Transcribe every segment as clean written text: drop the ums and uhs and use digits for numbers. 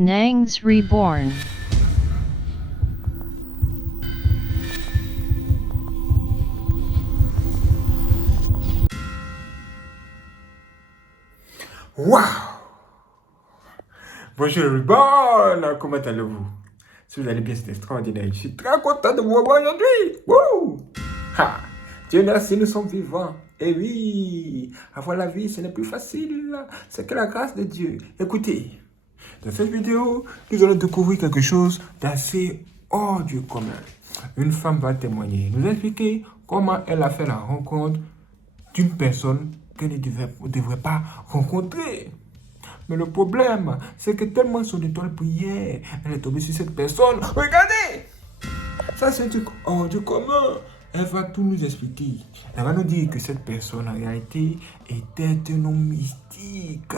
Nangs Reborn. Waouh! Bonjour Reborn, comment allez-vous? Si vous allez bien, c'est extraordinaire. Je suis très content de vous revoir aujourd'hui. Wouh! Ha! Dieu merci, nous sommes vivants. Et oui, avoir la vie, ce n'est plus facile. C'est que la grâce de Dieu. Écoutez, dans cette vidéo, nous allons découvrir quelque chose d'assez hors du commun. Une femme va témoigner, nous expliquer comment elle a fait la rencontre d'une personne qu'elle ne devrait pas rencontrer. Mais le problème, c'est que tellement son étoile brillait, elle est tombée sur cette personne. Regardez! Ça, c'est un truc hors du commun. Elle va tout nous expliquer. Elle va nous dire que cette personne, en réalité, était un homme mystique.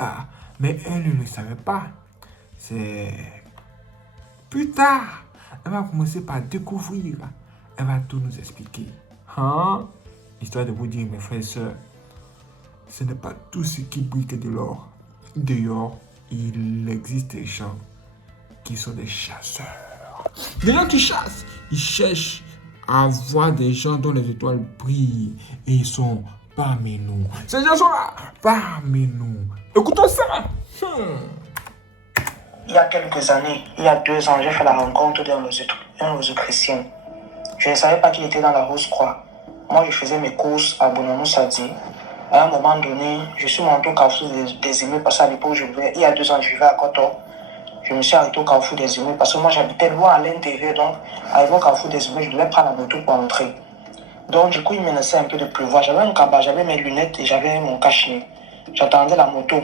Mais elle ne le savait pas. C'est plus tard. Elle va commencer par découvrir. Elle va tout nous expliquer. Hein? Histoire de vous dire, mes frères et sœurs, ce n'est pas tout ce qui brille que de l'or. Dehors, il existe des gens qui sont des chasseurs. Des gens qui chassent. Ils cherchent à voir des gens dont les étoiles brillent et ils sont parmi nous. Ces gens sont là, parmi nous. Écoutons ça. Il y a quelques années, il y a 2 ans, j'ai fait la rencontre d'un chrétien. Je ne savais pas qu'il était dans la Rose-Croix. Moi, je faisais mes courses à Bonono-Sadi. À un moment donné, je suis monté au carrefour des Émus parce qu'à l'époque, il y a 2 ans, je vivais à Koto. Je me suis arrêté au carrefour des Émus parce que moi, j'habitais loin à l'intérieur. Donc, arrivé au carrefour des Émus, je devais prendre la moto pour entrer. Donc, du coup, il me laissait un peu de pleuvoir. J'avais un cabas, j'avais mes lunettes et j'avais mon cache-nez. J'attendais la moto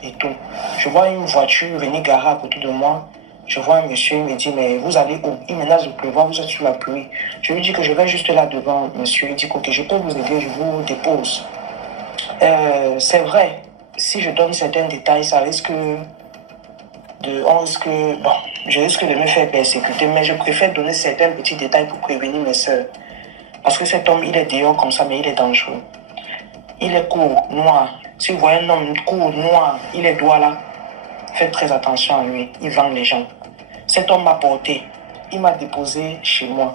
et tout. Je vois une voiture venir garer à côté de moi. Je vois un monsieur, il me dit, mais vous allez où? Il menace de pleuvoir, vous êtes sous la pluie. Je lui dis que je vais juste là devant, monsieur. Il dit, ok, je peux vous aider, je vous dépose. C'est vrai, si je donne certains détails, ça risque bon, je risque de me faire persécuter, mais je préfère donner certains petits détails pour prévenir mes soeurs. Parce que cet homme, il est dehors comme ça, mais il est dangereux. Il est court, noir. Si vous voyez un homme court, noir, il est droit là, faites très attention à lui, il vend les gens. Cet homme m'a porté, il m'a déposé chez moi.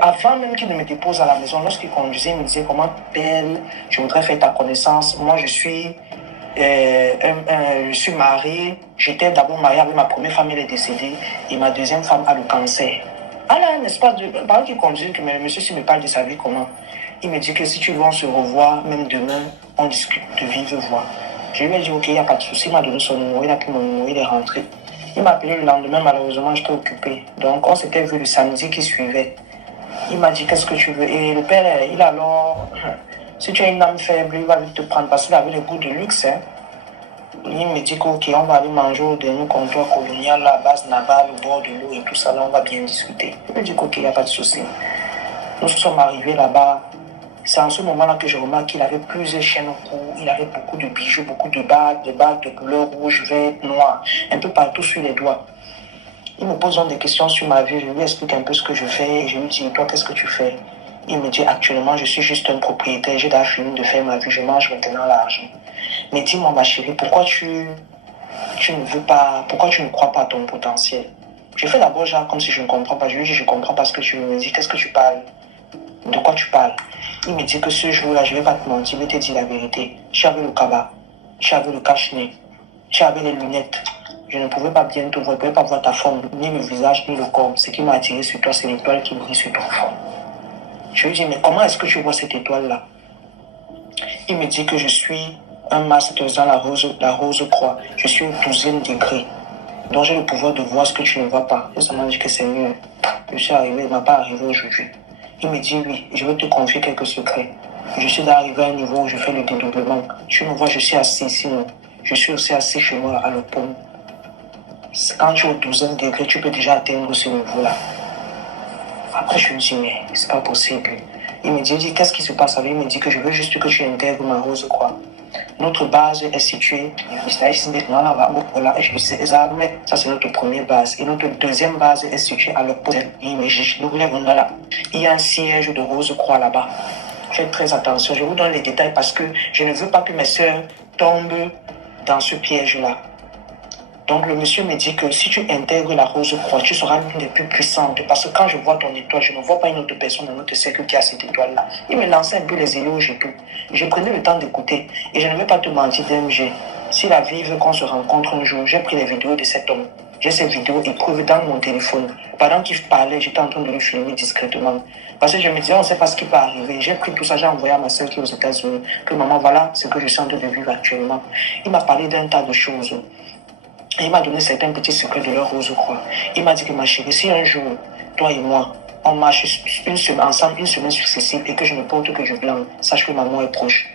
Avant même qu'il ne me dépose à la maison, lorsqu'il conduisait, il me disait, comment t'appelles, je voudrais faire ta connaissance. Moi, je suis marié. J'étais d'abord marié avec ma première femme, elle est décédée, et ma deuxième femme a le cancer. Ah là, n'est-ce pas, pendant qu'il conduisait, que le monsieur, s'il me parle de sa vie, comment? Il me dit que si tu veux, on se revoit, même demain, on discute de vive voix. Je lui ai dit, ok, il n'y a pas de souci, il m'a donné son numéro, il a pris mon numéro, il est rentré. Il m'a appelé le lendemain, malheureusement, j'étais occupé. Donc, on s'était vu le samedi qui suivait. Il m'a dit, qu'est-ce que tu veux? Et le père, il a alors, si tu as une âme faible, il va vite te prendre parce qu'il avait les goûts de luxe. Hein. Il me dit qu'ok, on va aller manger au dernier comptoir colonial, la base navale, au bord de l'eau et tout ça, là, on va bien discuter. Je lui ai dit qu'ok, il n'y a pas de souci. Nous sommes arrivés là-bas. C'est en ce moment-là que je remarque qu'il avait plusieurs chaînes au cou, il avait beaucoup de bijoux, beaucoup de bagues de couleur rouge, vert, noir, un peu partout sur les doigts. Il me pose donc des questions sur ma vie, je lui explique un peu ce que je fais, et je lui dis, toi, qu'est-ce que tu fais? Il me dit, actuellement, je suis juste un propriétaire, j'ai déjà fini de faire ma vie, je mange maintenant l'argent. Mais dis-moi, ma chérie, pourquoi tu ne veux pas, pourquoi tu ne crois pas à ton potentiel? Je fais d'abord genre comme si je ne comprends pas, je lui dis, je comprends pas ce que tu me dis, qu'est-ce que tu parles? De quoi tu parles? Il me dit que ce jour-là, je ne vais pas te mentir, je vais te dire la vérité. Tu avais le cabas, tu avais le cache-nez, tu avais les lunettes. Je ne pouvais pas bien te voir, je ne pouvais pas voir ta forme, ni le visage, ni le corps. Ce qui m'a attiré sur toi, c'est l'étoile qui brille sur ton front. Je lui dis, mais comment est-ce que tu vois cette étoile-là? Il me dit que je suis un master dans la rose croix. Je suis au 12e degré. Donc j'ai le pouvoir de voir ce que tu ne vois pas. Et ça m'a dit que c'est mieux. Je suis arrivé, il ne m'a pas arrivé aujourd'hui. Il me dit, oui, je vais te confier quelques secrets. Je suis arrivé à un niveau où je fais le dédoublement. Tu me vois, je suis assis ici, non? Je suis aussi assis chez moi à l'open. Quand tu es au 12e degré, tu peux déjà atteindre ce niveau-là. Après, je me dis, mais c'est pas possible. Il me dit, qu'est-ce qui se passe avec lui? Il me dit que je veux juste que tu intègres ma rose, quoi. Notre base est située, ça c'est notre première base. Et notre deuxième base est située à l'opposé. Il y a un siège de Rose-Croix là-bas. Faites très attention, je vous donne les détails parce que je ne veux pas que mes soeurs tombent dans ce piège-là. Donc le monsieur me dit que si tu intègres la Rose-Croix, tu seras l'une des plus puissantes. Parce que quand je vois ton étoile, je ne vois pas une autre personne dans notre cercle qui a cette étoile-là. Il me lançait un peu les éloges et tout. Je prenais le temps d'écouter. Et je ne vais pas te mentir, DMG. Si la vie veut qu'on se rencontre un jour, j'ai pris les vidéos de cet homme. J'ai ces vidéos épreuves dans mon téléphone. Pendant qu'il parlait, j'étais en train de le filmer discrètement. Parce que je me disais, on ne sait pas ce qui peut arriver. J'ai pris tout ça, j'ai envoyé à ma soeur qui est aux États-Unis. Que maman, voilà ce que je suis en train de vivre actuellement. Il m'a parlé d'un tas de choses. Et il m'a donné certains petits secrets de leur Rose-Croix. Il m'a dit que ma chérie, si un jour, toi et moi, on marche une semaine ensemble, une semaine successive, et que je ne porte que du blanc, sache que maman est proche.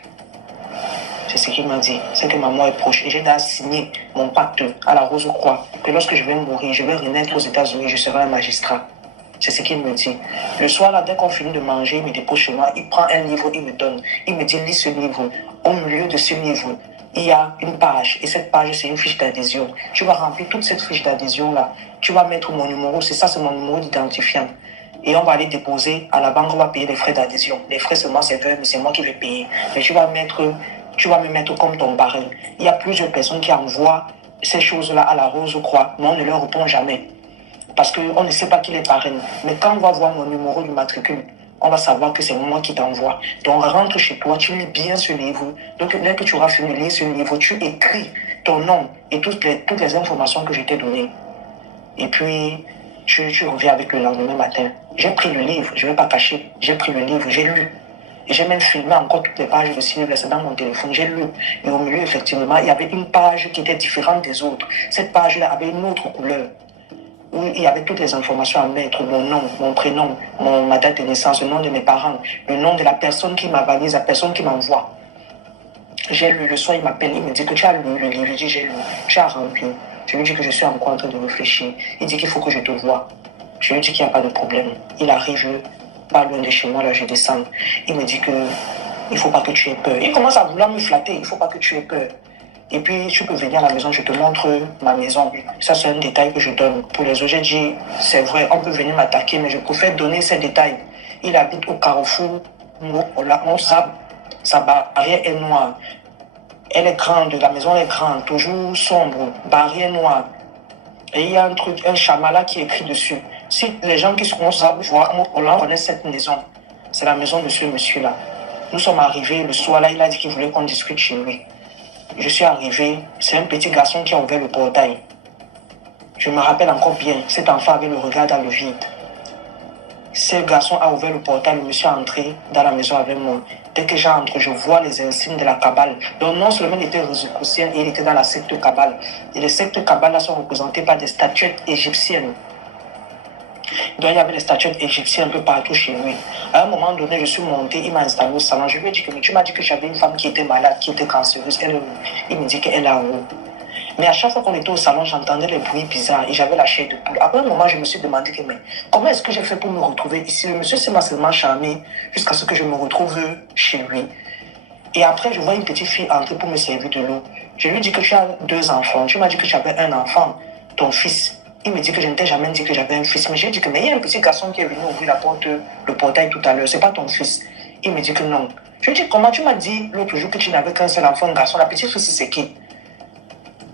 C'est ce qu'il m'a dit. C'est que maman est proche. Et j'ai déjà signé mon pacte à la Rose-Croix. Que lorsque je vais mourir, je vais renaître aux États-Unis, je serai un magistrat. C'est ce qu'il me dit. Le soir, là, dès qu'on finit de manger, il me dépose chez moi, il prend un livre, il me donne. Il me dit, lis ce livre. Au milieu de ce livre, il y a une page. Et cette page, c'est une fiche d'adhésion. Tu vas remplir toute cette fiche d'adhésion-là. Tu vas mettre mon numéro. C'est ça, c'est mon numéro d'identifiant. Et on va aller déposer à la banque, on va payer les frais d'adhésion. Les frais seulement, c'est moi qui vais payer. Mais tu vas me mettre comme ton parrain. Il y a plusieurs personnes qui envoient ces choses-là à la Rose-Croix, mais on ne leur répond jamais. Parce qu'on ne sait pas qui les parraine. Mais quand on va voir mon numéro du matricule, on va savoir que c'est moi qui t'envoie. Donc rentre chez toi, tu lis bien ce livre. Donc dès que tu auras fini de lire ce livre, tu écris ton nom et toutes les informations que je t'ai données. Et puis, tu reviens avec le lendemain matin. J'ai pris le livre, je ne vais pas cacher. J'ai pris le livre, j'ai lu. Et j'ai même filmé encore toutes les pages de ce livre, c'est dans mon téléphone, j'ai lu. Et au milieu, effectivement, il y avait une page qui était différente des autres. Cette page-là avait une autre couleur, où il y avait toutes les informations à mettre, mon nom, mon prénom, ma date de naissance, le nom de mes parents, le nom de la personne qui m'a valise, la personne qui m'envoie. J'ai lu, le soir, il m'appelle, il me dit que tu as lu le livre. Je dis, j'ai lu, tu as rempli. Je lui dis que je suis encore en train de réfléchir. Il dit qu'il faut que je te voie. Je lui dis qu'il n'y a pas de problème. Il arrive, pas loin de chez moi, là, je descends. Il me dit que il ne faut pas que tu aies peur. Il commence à vouloir me flatter, il ne faut pas que tu aies peur. Et puis, tu peux venir à la maison, je te montre ma maison. Ça, c'est un détail que je donne. Pour les autres, j'ai dit, c'est vrai, on peut venir m'attaquer, mais je préfère donner ces détails. Il habite au carrefour, on sable, sa barrière est noire. Elle est grande, la maison est grande, toujours sombre, barrière noire. Et il y a un truc, un chamala qui est écrit dessus. Si les gens qui sont sables voient, on connaît cette maison. C'est la maison de ce monsieur-là. Nous sommes arrivés le soir là, il a dit qu'il voulait qu'on discute chez lui. Je suis arrivé, c'est un petit garçon qui a ouvert le portail. Je me rappelle encore bien, cet enfant avait le regard dans le vide. Ce garçon a ouvert le portail, le monsieur est entré dans la maison avec moi. Dès que j'entre, je vois les insignes de la Kabbale. Donc non seulement il était rosicrucien, il était dans la secte Kabbale. Et les sectes Kabbale sont représentées par des statuettes égyptiennes. Donc il y avait les statuettes égyptiennes un peu partout chez lui. À un moment donné, je suis monté, il m'a installé au salon. Je lui ai dit que tu m'as dit que j'avais une femme qui était malade, qui était cancéreuse. Il me dit qu'elle est en haut. Mais à chaque fois qu'on était au salon, j'entendais les bruits bizarres et j'avais la chair de poule. Après un moment, je me suis demandé que, mais comment est-ce que j'ai fait pour me retrouver ici? Le monsieur s'est seulement charmé jusqu'à ce que je me retrouve chez lui. Et après, je vois une petite fille entrer pour me servir de l'eau. Je lui dis que tu as 2 enfants. Tu m'as dit que tu avais un enfant, ton fils. Il me dit que je ne t'ai jamais dit que j'avais un fils. Mais j'ai dit que, mais il y a un petit garçon qui est venu ouvrir la porte, le portail tout à l'heure. C'est pas ton fils. Il me dit que non. Je lui dis, comment tu m'as dit l'autre jour que tu n'avais qu'un seul enfant, un garçon? La petite fille, c'est qui?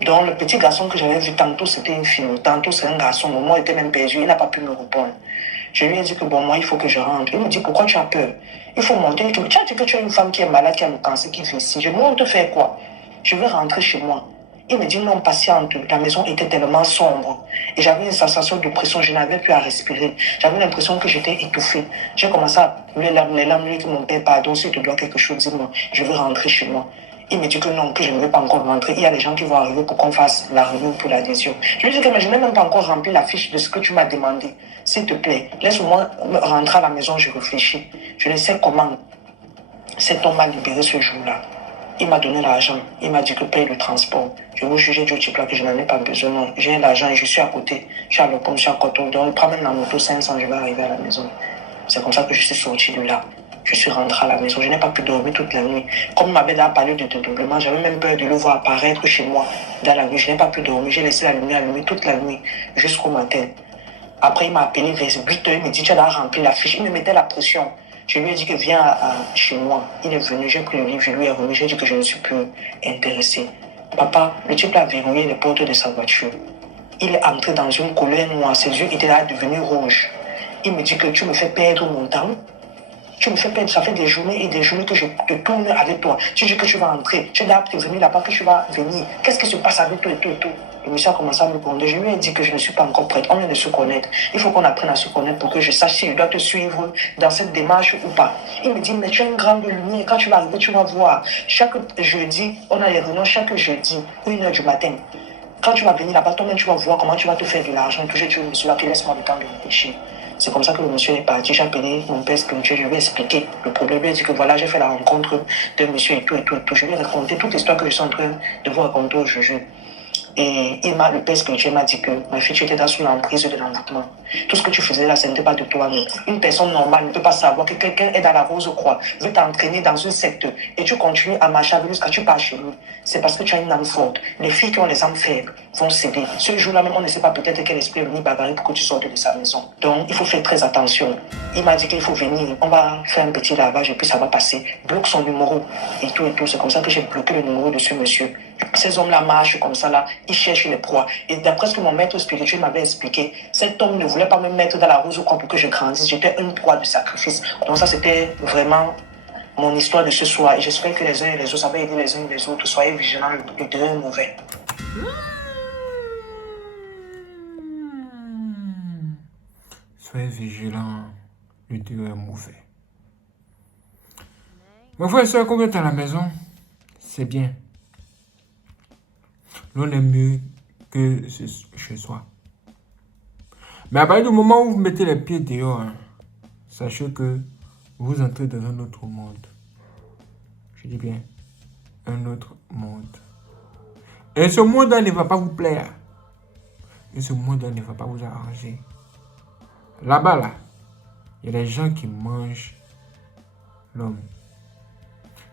Donc, le petit garçon que j'avais vu, tantôt c'était une fille, tantôt c'est un garçon. Mon mot était même perdu, il n'a pas pu me répondre. Je lui ai dit que bon, moi, il faut que je rentre. Il me dit, pourquoi tu as peur? Il faut monter. Tu as dit que tu as une femme qui est malade, qui a le cancer, qui vit ici. Je monte faire quoi? Je veux rentrer chez moi. Il me dit, non, patiente. La maison était tellement sombre. Et j'avais une sensation de pression, je n'avais plus à respirer. J'avais l'impression que j'étais étouffée. J'ai commencé à pleurer les larmes, lui, que mon père, pardon, si tu dois quelque chose, dis-moi. Je veux rentrer chez moi. Il me dit que non, que je ne vais pas encore rentrer. Il y a des gens qui vont arriver pour qu'on fasse la réunion pour l'adhésion. Je lui dis que mais je n'ai même pas encore rempli la fiche de ce que tu m'as demandé. S'il te plaît, laisse-moi rentrer à la maison, je réfléchis. Je ne sais comment cet homme m'a libéré ce jour-là. Il m'a donné l'argent. Il m'a dit que paye le transport. Je vous juge du type là que je n'en ai pas besoin. Non, j'ai l'argent et je suis à côté. Je suis à l'opom, je suis à Coton. Donc, prends même la moto 500, je vais arriver à la maison. C'est comme ça que je suis sorti de là. Je suis rentré à la maison. Je n'ai pas pu dormir toute la nuit. Comme il m'avait déjà parlé de dédoublement, j'avais même peur de le voir apparaître chez moi dans la nuit. Je n'ai pas pu dormir. J'ai laissé la lumière allumée toute la nuit jusqu'au matin. Après, il m'a appelé vers 8 heures. Il me dit, tu as rempli la fiche. Il me mettait la pression. Je lui ai dit que viens chez moi. Il est venu, j'ai pris le livre, je lui ai remis. J'ai dit que je ne suis plus intéressé. Papa, le type a verrouillé les portes de sa voiture. Il est entré dans une colère noire. Ses yeux étaient là devenus rouges. Il me dit que tu me fais perdre mon temps. Tu me fais perdre, ça fait des journées et des journées que je te tourne avec toi. Tu dis que tu vas entrer. Tu dois prévenir là-bas que tu vas venir. Qu'est-ce qui se passe avec toi et tout et tout? Le monsieur a commencé à me gronder. Je lui ai dit que je ne suis pas encore prête. On vient de se connaître. Il faut qu'on apprenne à se connaître pour que je sache si je dois te suivre dans cette démarche ou pas. Il me dit, mais tu as une grande lumière. Quand tu vas arriver, tu vas voir. Chaque jeudi, on a les réunions chaque jeudi, 1h du matin. Quand tu vas venir là-bas, toi-même, tu vas voir comment tu vas te faire de l'argent. Toujours, tu monsieur là qui laisse-moi le temps de réfléchir. C'est comme ça que le monsieur est parti. J'ai appelé mon père spirituel, je lui ai expliqué le problème. Je lui ai dit que voilà, j'ai fait la rencontre d'un monsieur et tout et tout et tout. Je lui ai raconté toute l'histoire que je suis en train de vous raconter aujourd'hui. Et le père spirituel m'a dit que ma fille, tu étais sous l'emprise de l'envoûtement. Tout ce que tu faisais là, ce n'était pas de toi. Mais une personne normale ne peut pas savoir que quelqu'un est dans la rose croix, veut t'entraîner dans un secte et tu continues à marcher avec lui jusqu'à ce que tu pars chez lui. C'est parce que tu as une âme forte. Les filles qui ont les âmes faibles vont céder. Ce jour-là même, on ne sait pas peut-être quel esprit est venu bagarrer pour que tu sortes de sa maison. Donc, il faut faire très attention. Il m'a dit qu'il faut venir, on va faire un petit lavage et puis ça va passer. Bloque son numéro et tout et tout. C'est comme ça que j'ai bloqué le numéro de ce monsieur. Ces hommes-là marchent comme ça, là, ils cherchent les proies. Et d'après ce que mon maître spirituel m'avait expliqué, cet homme ne voulait pas me mettre dans la rose ou quoi pour que je grandisse. J'étais une proie de sacrifice. Donc ça, c'était vraiment mon histoire de ce soir. Et j'espère que les uns et les autres, ça va aider les uns et les autres. Soyez vigilants, le dehors est mauvais. Soyez vigilants, le dehors est mauvais. Mes frères et soeurs, quand vous êtes à la maison, c'est bien. L'on est mieux que chez soi. Mais à partir du moment où vous mettez les pieds dehors, sachez que vous entrez dans un autre monde. Je dis bien, un autre monde. Et ce monde-là ne va pas vous plaire. Et ce monde-là ne va pas vous arranger. Là-bas, là, il y a des gens qui mangent l'homme.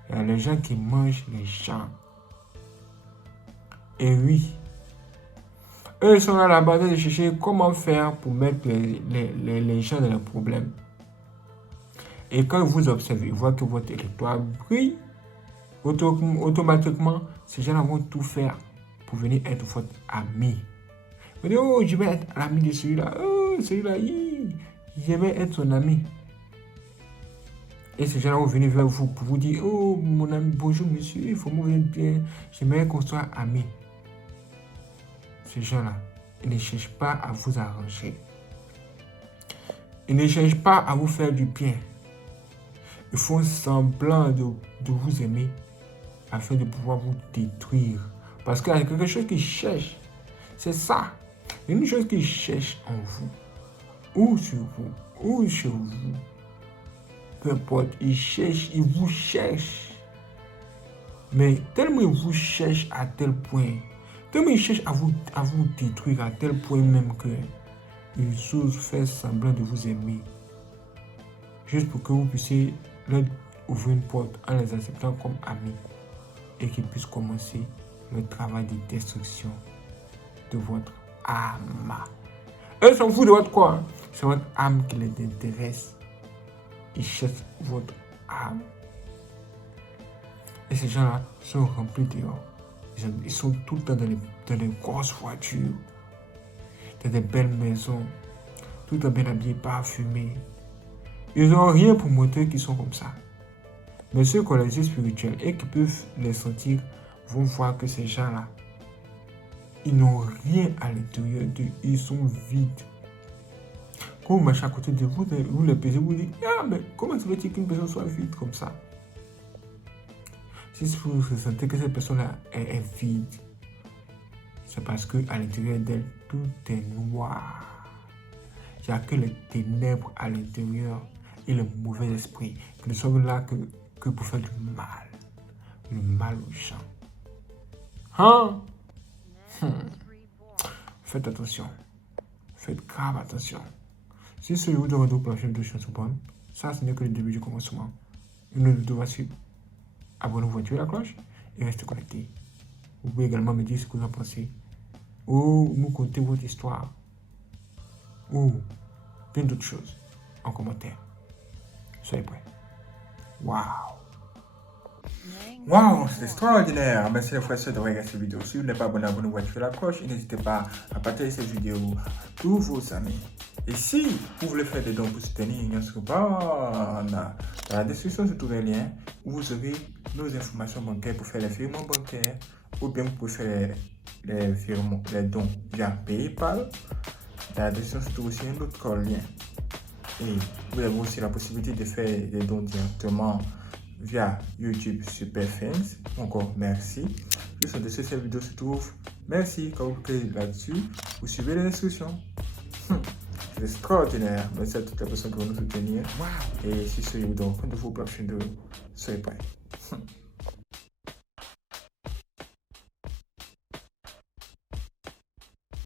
Il y a des gens qui mangent les gens. Et oui, eux sont là-bas de chercher comment faire pour mettre les gens dans les problèmes. Et quand vous observez, vous voyez que votre territoire brille, automatiquement, ces gens-là vont tout faire pour venir être votre ami. Vous dites, oh, je vais être l'ami de celui-là. Oh, celui-là, je vais être son ami. Et ces gens-là vont venir vers vous pour vous dire, oh, mon ami, bonjour monsieur, il faut me bien, j'aimerais qu'on soit amis. Ces gens-là, ils ne cherchent pas à vous arranger. Ils ne cherchent pas à vous faire du bien. Ils font semblant de vous aimer afin de pouvoir vous détruire. Parce qu'il y a quelque chose qu'ils cherchent. C'est ça. Il y a une chose qu'ils cherchent en vous. Ou sur vous. Ou sur vous. Peu importe. Ils vous cherchent. Mais tellement ils vous cherchent à tel point. Tellement ils cherchent à vous détruire à tel point même que ils osent faire semblant de vous aimer. Juste pour que vous puissiez leur ouvrir une porte en les acceptant comme amis. Et qu'ils puissent commencer le travail de destruction de votre âme. Eux s'en foutent de votre quoi? C'est votre âme qui les intéresse. Ils cherchent votre âme. Et ces gens-là sont remplis dehors. Ils sont tout le temps dans les grosses voitures, dans des belles maisons, tout le temps bien habillés, parfumés. Ils n'ont rien pour montrer qu'ils sont comme ça. Mais ceux qui ont les yeux spirituels et qui peuvent les sentir vont voir que ces gens-là, ils n'ont rien à l'intérieur d'eux. Ils sont vides. Quand vous marchez à côté de vous, vous les pesez, vous dites, ah, mais comment se fait-il qu'une personne soit vide comme ça? Si vous ressentez que cette personne-là est vide, c'est parce qu'à l'intérieur d'elle, tout est noir. Il n'y a que les ténèbres à l'intérieur et le mauvais esprit qui ne sont là que pour faire du mal. Le mal aux gens. Hein? Faites attention. Faites grave attention. Si ce vidéo de retour pour la chaîne de Chansobonne, ça ce n'est que le début du commencement. Une autre vidéo va suivre. Abonnez-vous, activez la cloche et restez connectés. Vous pouvez également me dire ce que vous en pensez. Ou nous conter votre histoire. Ou plein d'autres choses en commentaire. Soyez prêts. Waouh! Waouh, c'est extraordinaire. Merci les frères et sœurs de regarder cette vidéo. Si vous n'êtes pas abonné, abonnez-vous, activez la cloche et n'hésitez pas à partager cette vidéo à tous vos amis. Et si vous voulez faire des dons pour soutenir dans la description, se trouve un lien où vous aurez nos informations bancaires pour faire les virements bancaires ou bien vous pouvez faire les dons via PayPal. Dans la description, se trouve aussi un autre lien. Et vous avez aussi la possibilité de faire des dons directement via YouTube Super Fans. Encore merci. Juste en dessous de cette vidéo se trouve. Merci. Quand vous cliquez là-dessus, vous suivez les instructions. C'est extraordinaire. Merci à toutes les personnes qui vont nous soutenir. Et si ce, vous donne compte de vos prochaines vidéos, soyez prêts.